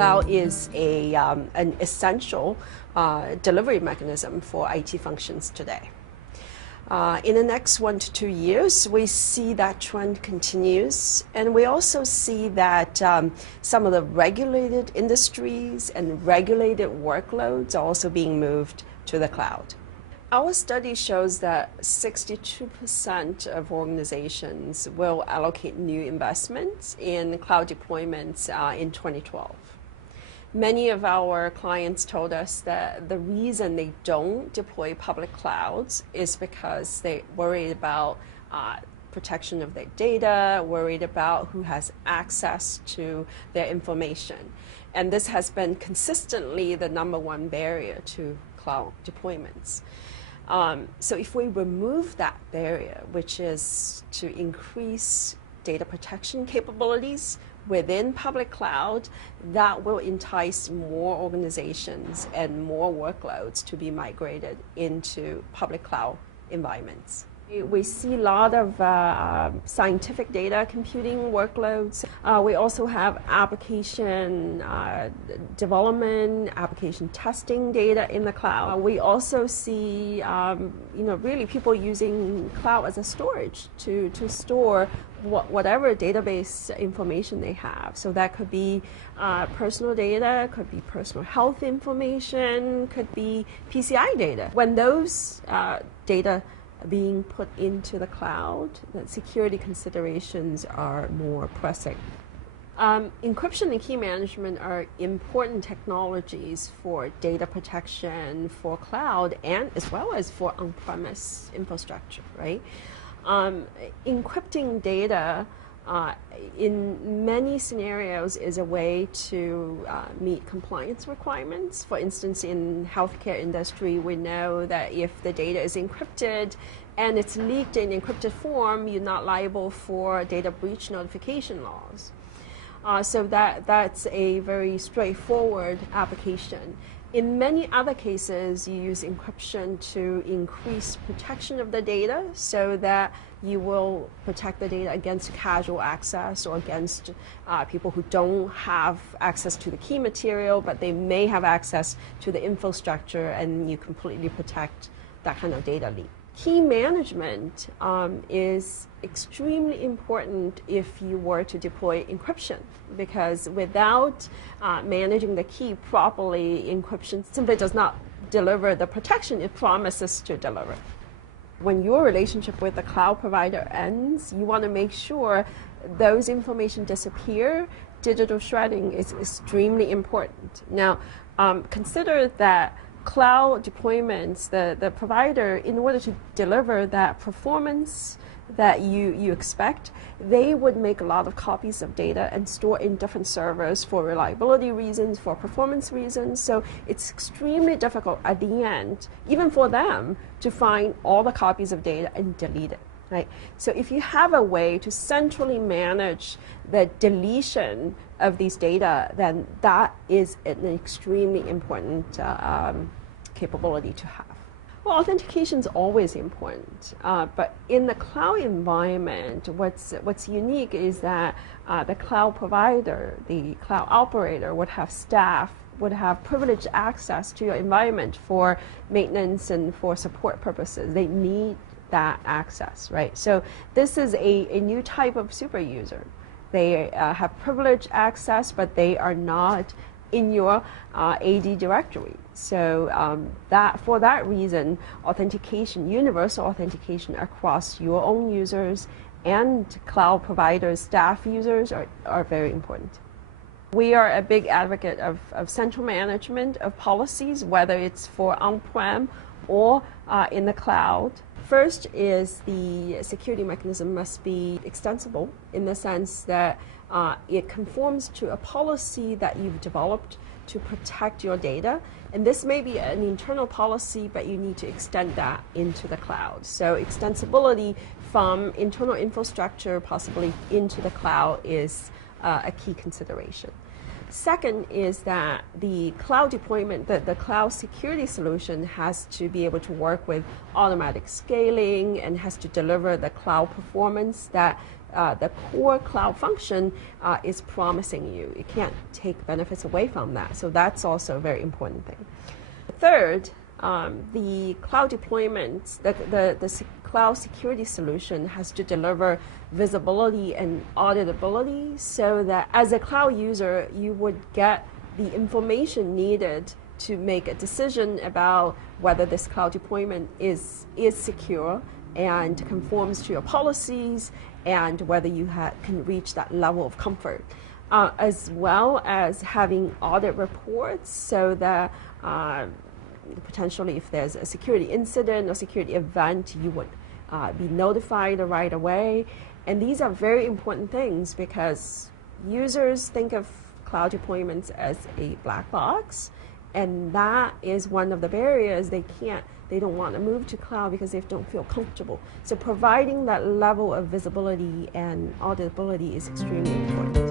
Cloud is an essential delivery mechanism for IT functions today. In the next 1 to 2 years, we see that trend continues, and we also see that some of the regulated industries and regulated workloads are also being moved to the cloud. Our study shows that 62% of organizations will allocate new investments in cloud deployments in 2012. Many of our clients told us that the reason they don't deploy public clouds is because they're worried about protection of their data, worried about who has access to their information. And this has been consistently the #1 barrier to cloud deployments. So if we remove that barrier, which is to increase data protection capabilities within public cloud, that will entice more organizations and more workloads to be migrated into public cloud environments. We see a lot of scientific data computing workloads. We also have application development, application testing data in the cloud. We also see, really people using cloud as a storage to store whatever database information they have. So that could be personal data, could be personal health information, could be PCI data. When those data being put into the cloud, the security considerations are more pressing. Encryption and key management are important technologies for data protection for cloud and as well as for on-premise infrastructure, right? Encrypting data in many scenarios is a way to meet compliance requirements. For instance, in healthcare industry, we know that if the data is encrypted and it's leaked in encrypted form, you're not liable for data breach notification laws. So that's a very straightforward application. In many other cases, you use encryption to increase protection of the data so that you will protect the data against casual access or against people who don't have access to the key material, but they may have access to the infrastructure, and you completely protect that kind of data leak. Key management is extremely important if you were to deploy encryption, because without managing the key properly, encryption simply does not deliver the protection it promises to deliver. When your relationship with the cloud provider ends, you want to make sure those information disappear. Digital shredding is extremely important. Now, consider that cloud deployments, the provider, in order to deliver that performance that you expect, they would make a lot of copies of data and store in different servers for reliability reasons, for performance reasons. So it's extremely difficult at the end, even for them, to find all the copies of data and delete it. Right? So if you have a way to centrally manage the deletion of these data, then that is an extremely important capability to have. Well, authentication is always important, but in the cloud environment, what's unique is that the cloud provider, the cloud operator, would have staff, would have privileged access to your environment for maintenance and for support purposes. They need that access, right? So this is a new type of super user. They have privileged access, but they are not in your AD directory. So for that reason, authentication, universal authentication across your own users and cloud providers, staff users are very important. We are a big advocate of central management of policies, whether it's for on-prem or in the cloud. First is the security mechanism must be extensible in the sense that it conforms to a policy that you've developed to protect your data. And this may be an internal policy, but you need to extend that into the cloud. So extensibility from internal infrastructure possibly into the cloud is a key consideration. Second is that the cloud deployment, the cloud security solution has to be able to work with automatic scaling and has to deliver the cloud performance that the core cloud function is promising you. You can't take benefits away from that. So that's also a very important thing. Third, the cloud deployment, the cloud security solution has to deliver visibility and auditability so that as a cloud user, you would get the information needed to make a decision about whether this cloud deployment is secure and conforms to your policies and whether you can reach that level of comfort. As well as having audit reports so that potentially if there's a security incident or security event, you would be notified right away. And these are very important things because users think of cloud deployments as a black box, and that is one of the barriers. They don't want to move to cloud because they don't feel comfortable. So providing that level of visibility and auditability is extremely important.